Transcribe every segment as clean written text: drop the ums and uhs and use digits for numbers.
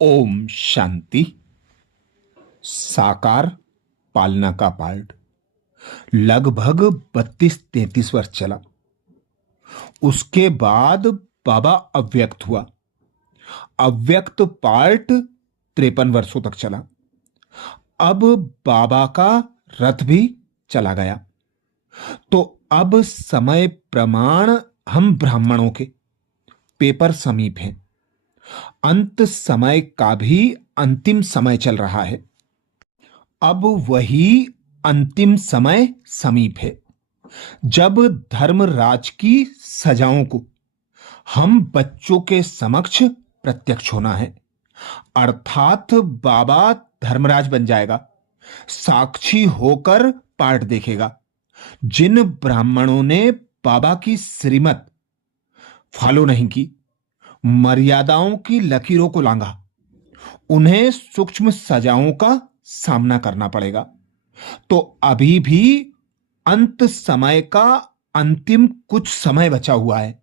ओम शांति। साकार पालना का पार्ट लगभग 32-33 वर्ष चला। उसके बाद बाबा अव्यक्त हुआ। अव्यक्त पार्ट 53 वर्षों तक चला। अब बाबा का रथ भी चला गया। तो अब समय प्रमाण हम ब्राह्मणों के पेपर समीप हैं। अंत समय का भी अंतिम समय चल रहा है। अब वही अंतिम समय समीप है जब धर्मराज की सजाओं को हम बच्चों के समक्ष प्रत्यक्ष होना है। अर्थात बाबा धर्मराज बन जाएगा, साक्षी होकर पाठ देखेगा। जिन ब्राह्मणों ने बाबा की श्रीमत फॉलो नहीं की, मर्यादाओं की लकीरों को लांघा, उन्हें सूक्ष्म सजाओं का सामना करना पड़ेगा। तो अभी भी अंत समय का अंतिम कुछ समय बचा हुआ है,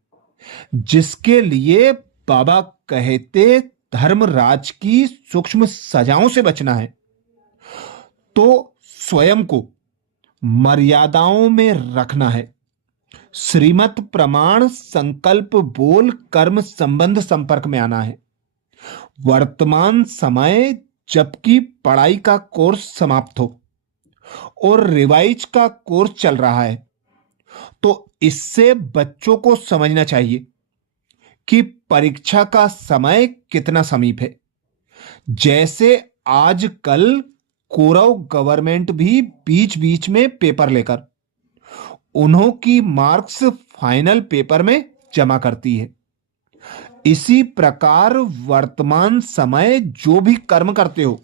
जिसके लिए बाबा कहते धर्मराज की सूक्ष्म सजाओं से बचना है। तो स्वयं को मर्यादाओं में रखना है। श्रीमत प्रमाण संकल्प बोल कर्म संबंध संपर्क में आना है। वर्तमान समय जबकि पढ़ाई का कोर्स समाप्त हो और रिवाइज का कोर्स चल रहा है, तो इससे बच्चों को समझना चाहिए कि परीक्षा का समय कितना समीप है। जैसे आजकल कौरव गवर्नमेंट भी बीच बीच में पेपर लेकर उन्हों की मार्क्स फाइनल पेपर में जमा करती है। इसी प्रकार वर्तमान समय जो भी कर्म करते हो,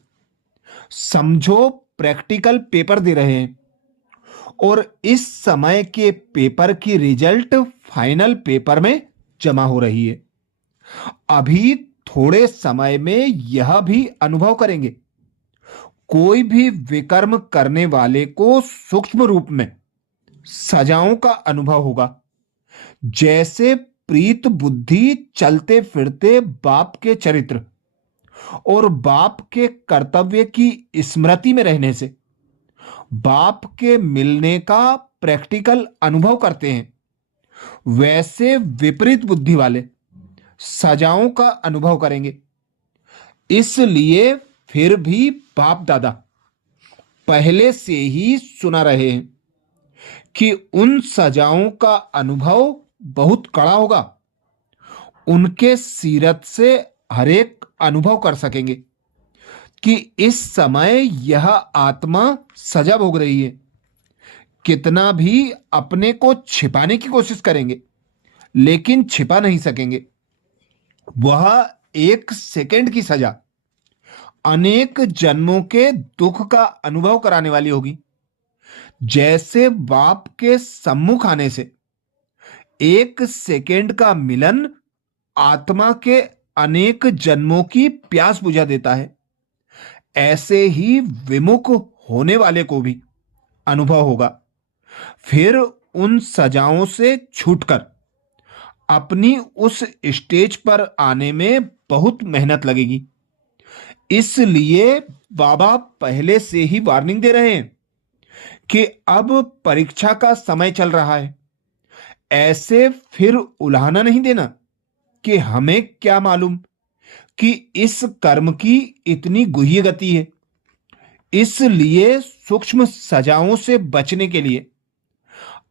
समझो प्रैक्टिकल पेपर दे रहे हैं और इस समय के पेपर की रिजल्ट फाइनल पेपर में जमा हो रही है। अभी थोड़े समय में यह भी अनुभव करेंगे। कोई भी विकर्म करने वाले को सूक्ष्म रूप में सजाओं का अनुभव होगा। जैसे प्रीत बुद्धि चलते फिरते बाप के चरित्र और बाप के कर्तव्य की स्मृति में रहने से बाप के मिलने का प्रैक्टिकल अनुभव करते हैं, वैसे विपरीत बुद्धि वाले सजाओं का अनुभव करेंगे। इसलिए फिर भी बाप दादा पहले से ही सुना रहे हैं कि उन सजाओं का अनुभव बहुत कड़ा होगा। उनके सीरत से हरेक अनुभव कर सकेंगे कि इस समय यह आत्मा सजा भोग रही है। कितना भी अपने को छिपाने की कोशिश करेंगे, लेकिन छिपा नहीं सकेंगे। वह 1 सेकंड की सजा अनेक जन्मों के दुख का अनुभव कराने वाली होगी। जैसे बाप के सम्मुख आने से 1 सेकंड का मिलन आत्मा के अनेक जन्मों की प्यास बुझा देता है, ऐसे ही विमुख होने वाले को भी अनुभव होगा। फिर उन सजाओं से छूटकर अपनी उस स्टेज पर आने में बहुत मेहनत लगेगी। इसलिए बाबा पहले से ही वार्निंग दे रहे हैं कि अब परीक्षा का समय चल रहा है। ऐसे फिर उलाहना नहीं देना कि हमें क्या मालूम कि इस कर्म की इतनी गुह्य गति है। इसलिए सूक्ष्म सजाओं से बचने के लिए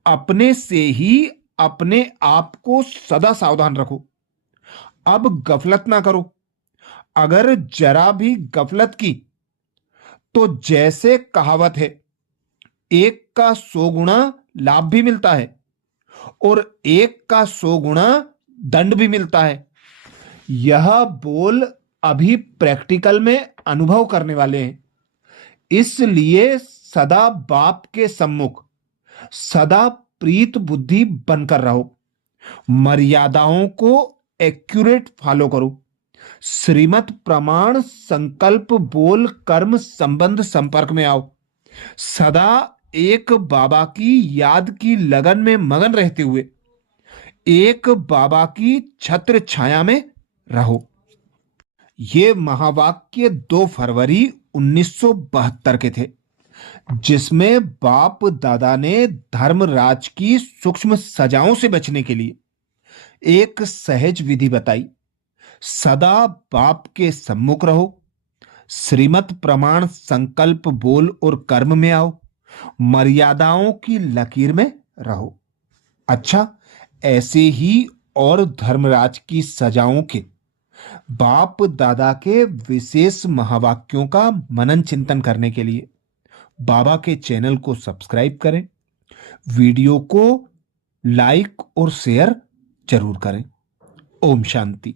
अपने से ही अपने आप को सदा सावधान रखो। अब गफलत ना करो। अगर जरा भी गफलत की तो जैसे कहावत है, 1 का 100 गुना लाभ भी मिलता है और 1 का 100 गुना दंड भी मिलता है। यह बोल अभी प्रैक्टिकल में अनुभव करने वाले हैं। इसलिए सदा बाप के सम्मुख सदा प्रीत बुद्धि बनकर रहो। मर्यादाओं को एक्यूरेट फॉलो करो। श्रीमत प्रमाण संकल्प बोल कर्म संबंध संपर्क में आओ। सदा एक बाबा की याद की लगन में मगन रहते हुए एक बाबा की छत्र छाया में रहो। ये महावाक्य 2 फरवरी 1972 के थे, जिसमें बाप दादा ने धर्मराज की सूक्ष्म सजाओं से बचने के लिए एक सहज विधि बताई। सदा बाप के सम्मुख रहो, श्रीमत प्रमाण संकल्प बोल और कर्म में आओ, मर्यादाओं की लकीर में रहो। अच्छा, ऐसे ही और धर्मराज की सजाओं के बाप दादा के विशेष महावाक्यों का मनन चिंतन करने के लिए बाबा के चैनल को सब्सक्राइब करें, वीडियो को लाइक और शेयर जरूर करें। ओम शांति।